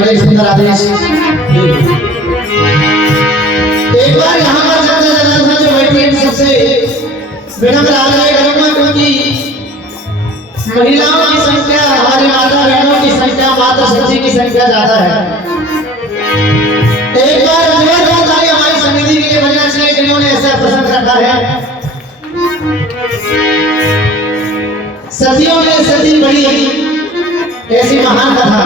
बड़े सुंदर आदेश। एक बार यहाँ पर जनता जो बैठी है सबसे विनम्र आग्रह करूंगा, क्योंकि महिलाओं की संख्या हमारे माता बहनों की संख्या माता शक्ति की संख्या ज्यादा है। एक बार जोरदार ताली हमारी समिति के लिए बजना चाहिए जिन्होंने ऐसा पसंद रखा है। सदियों में सदी बड़ी ऐसी महान कथा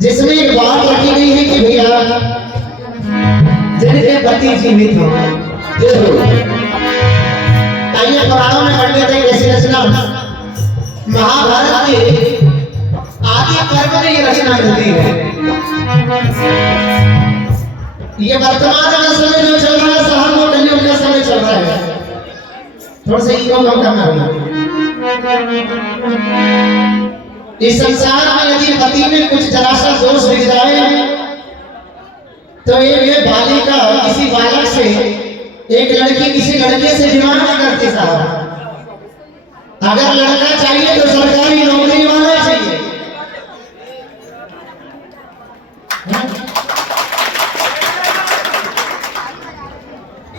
जिसमें एक बात रखी गई है कि भैया जिनके पति जीवित हो, आइए पुराणों में पढ़ लेते हैं कैसी रचना महाभारत के आदि पर्व में ये रचना मिलती है। ये वर्तमान में समय जो चल रहा है साहब वो कलयुग का समय चल रहा है, थोड़ा सा ईगो कम करना होगा। इस संसार में यदि पति में कुछ जरा सा दोष दिख जाए तो ये बालिका किसी बालक से, एक लड़की किसी लड़के से डिमांड नहीं करती साहब। अगर लड़का चाहिए तो सरकारी नौकरी वाला चाहिए।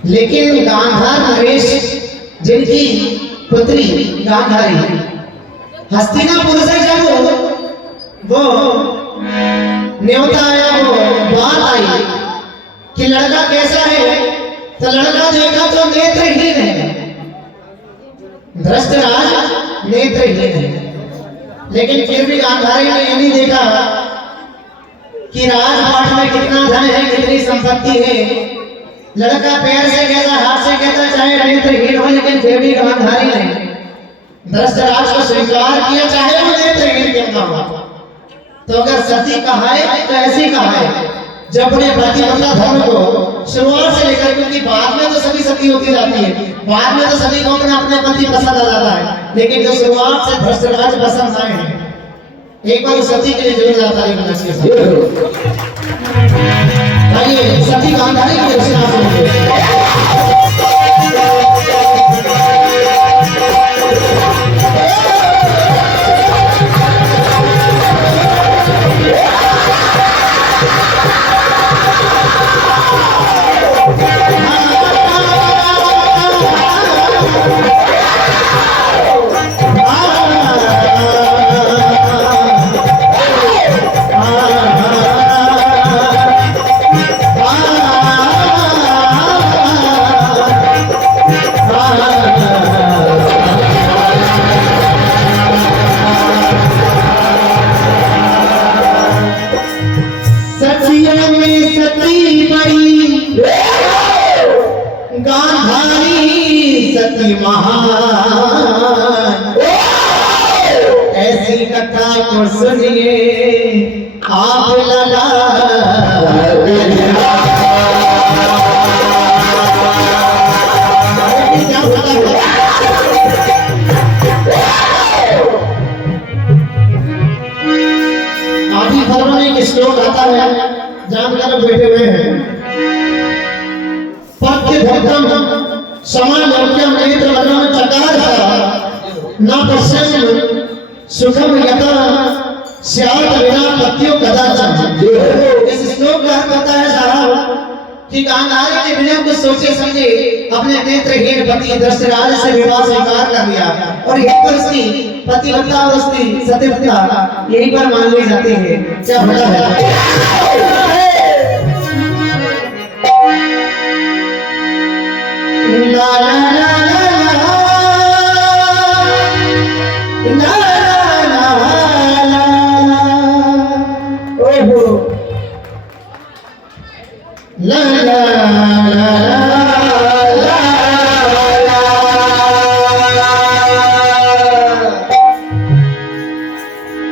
लेकिन गांधार नरेश जिनकी पुत्री गांधारी हस्तिनापुर से जब वो न्योता आया, वो बात आई कि लड़का कैसा है, तो लड़का देखा तो नेत्रहीन है, धृष्टराज नेत्रहीन है। लेकिन फिर भी गांधारी ने ये नहीं देखा कि राजपाट में कितना धन है, कितनी संपत्ति है। लड़का पैर से कहता, हाथ से कहता, चाहे नेत्रहीन हो, लेकिन फिर भी गांधारी ने धृष्टराज को स्वीकार किया, चाहे वो नेत्रहीन क्यों ना हो। तो अगर सती कहा है तो ऐसी कहा है जब अपने पतिव्रता धर्म को शुरुआत से लेकर, क्योंकि बाद में तो सभी सती होती जाती है, बाद में तो सभी को अपने पति पसंद आ जाता है, लेकिन जो शुरुआत से धृष्टराज पसंद आए हैं, एक बार सती के लिए जोरदार ताली बजाइए। सती गांधारी की रचना सुनिए। ऐसी कथा को सुनिए आप लला। आदि धर्म में एक श्लोक आता है, जानकर बैठे हुए हैं। पत्य धर्म समालोक्यम नेत्र लगन चकार न पश्यन् सुखम यथा स्यात् विना पत्यो कदाचन। इस श्लोक का अर्थ होता है साहब कि गांधारी ने बिना कुछ सोचे समझे अपने नेत्रहीन पति धृष्टराज से विवाह स्वीकार कर लिया, और यही पर उसकी पतिव्रता और उसकी सतीव्रता यही पर मान ली जाती है। क्या होता है ला ला ला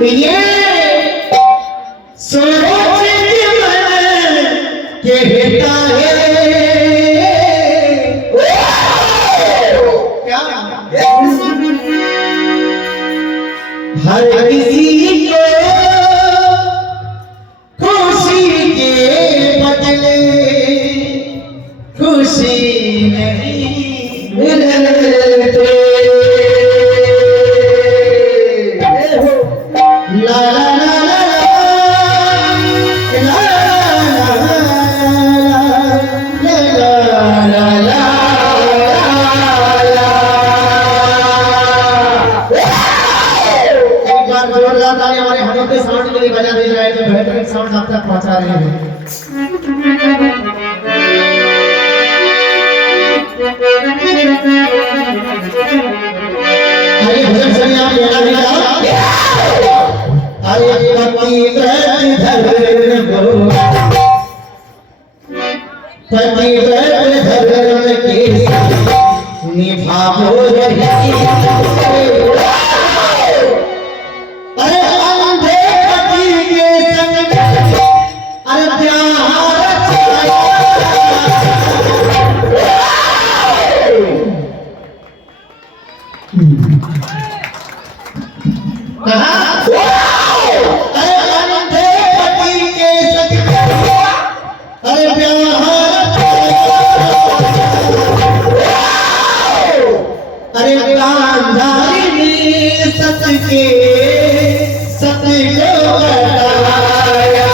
ये सोच के हेता है क्या हर किसी को खुशी के बदले खुशी नहीं मिलते। ला ला ला ला ला ला ला ला। जोरदार ताली हमारे हनोते साउंड के लिए बजा दे रहा है, जो बेहतरीन साउंड आप तक पहुंचा रहे हैं। आइए भजन सुनिए आप लेना भी जाओ। अरे पति व्रत धर्म को, पति व्रत धर्म के निभाओ रही। अरे अंधे पति के संग अरे प्यार छाया। कहा अरे अंधे पति के संग अरे प्यार छाया। अरे गांधारी सत के सत्य को बताया।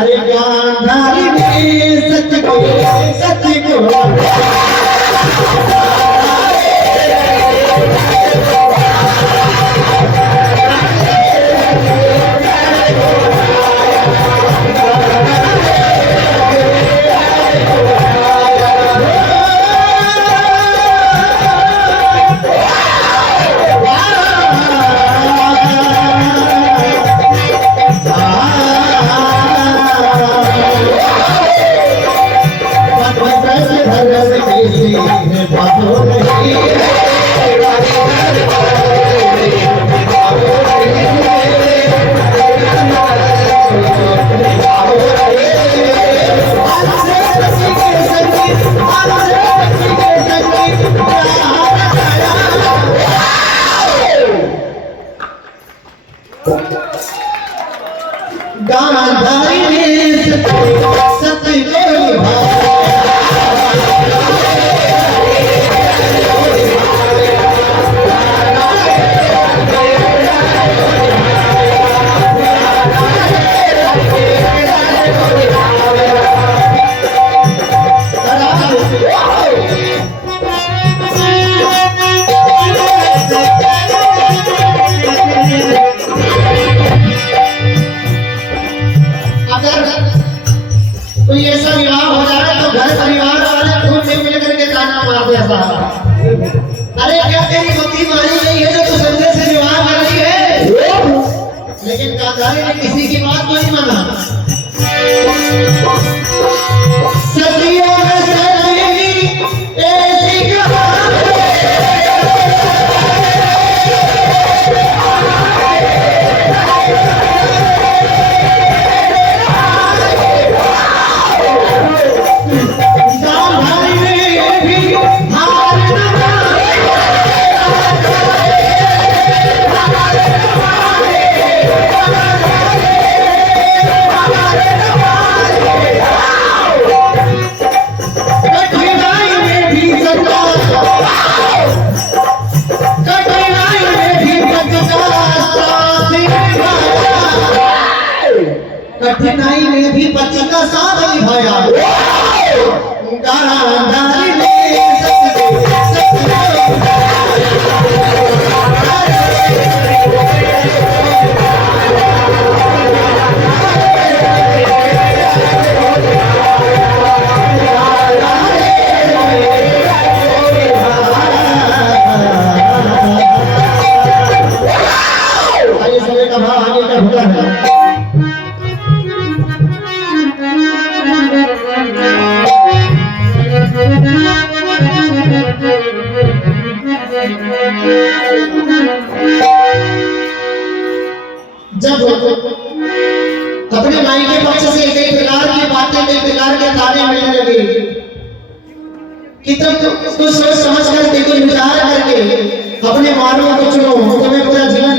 अरे गांधारी ने सत्य को गांधारी ने सत्य को कोई ऐसा विवाह हो जाए तो घर परिवार वाले खूब से मिल करके ताना मारते हैं साहब। अरे क्या तेरी मक्खी मारी गई है जो तू संजय से विवाह कर रही है? लेकिन गांधारी ने किसी की बात को नहीं माना। सदियों में सदी ऐसी कठिनाई में भी पति का साथ निभाया। गांधारी ने आइए समय का भाव आगे का भूला है। जब अपने माई के पक्ष से कई प्रकार की बातें, कई प्रकार के ताने मिलने लगे कि तुम कुछ सोच समझ कर, कुछ विचार करके अपने मानवों को चुनो, तुम्हें पूरा जीवन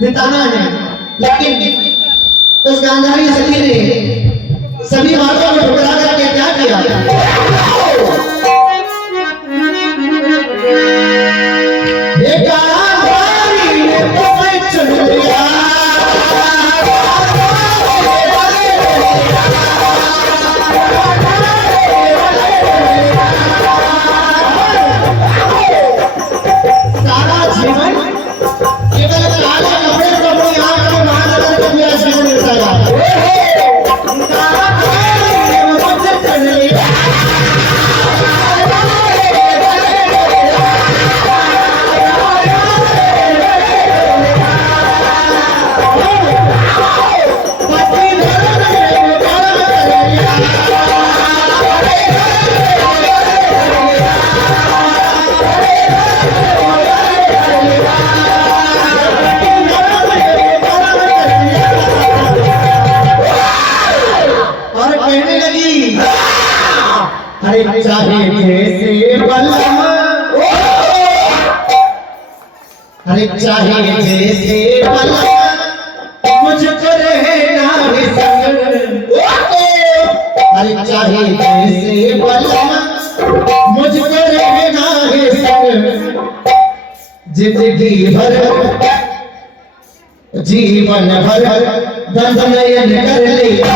बिताना है। लेकिन उस गांधारी सती ने सभी बातों में ठुकरा करके क्या किया? गांधारी ने तुम्हें चुन लिया, चाहे जैसे बलम, अरे चाहे जैसे बलम मुझको रहना है संग, अरे चाहे जैसे बलम मुझको रहना है संग, जिंदगी भर जीवन भर दंडनयन कर लिया,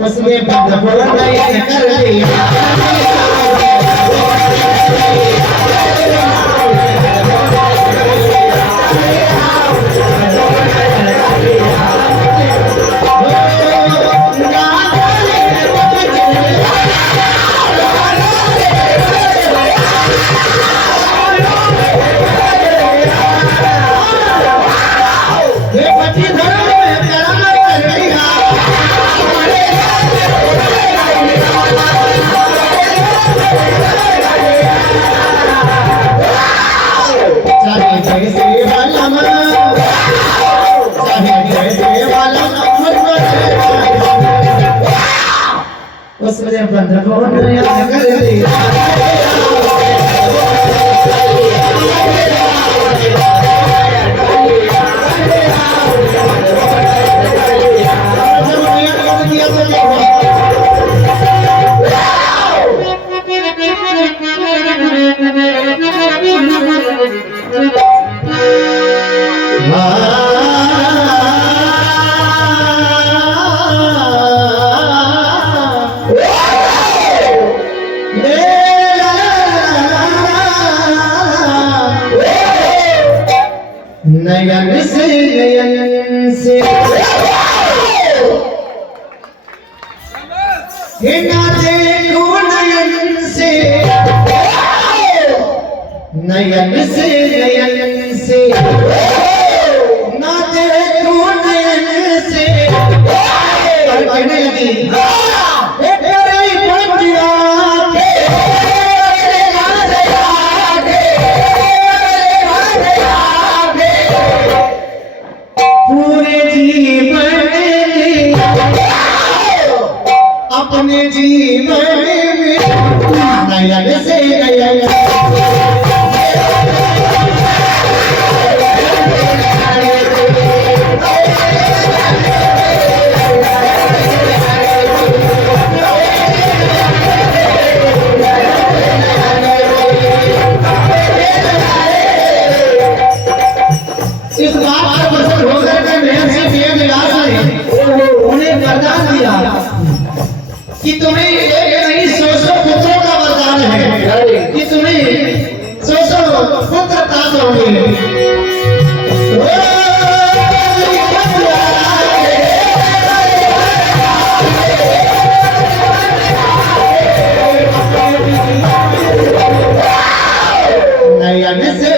उसने बंद कर लिया। उसने बंद कर लिया। नयन से ना देखो नयन से ना देखो नयन से, और कहने लगी अपने जीवन में नयन से नयन इस बात पर प्रसन्न होकर के महर्षि वेदव्यास ने उन्हें वरदान दिया कि तुम्हें एक नहीं 100 पुत्रों का वरदान है, कि तुम्हें 100 पुत्र प्राप्त होंगे। नयन से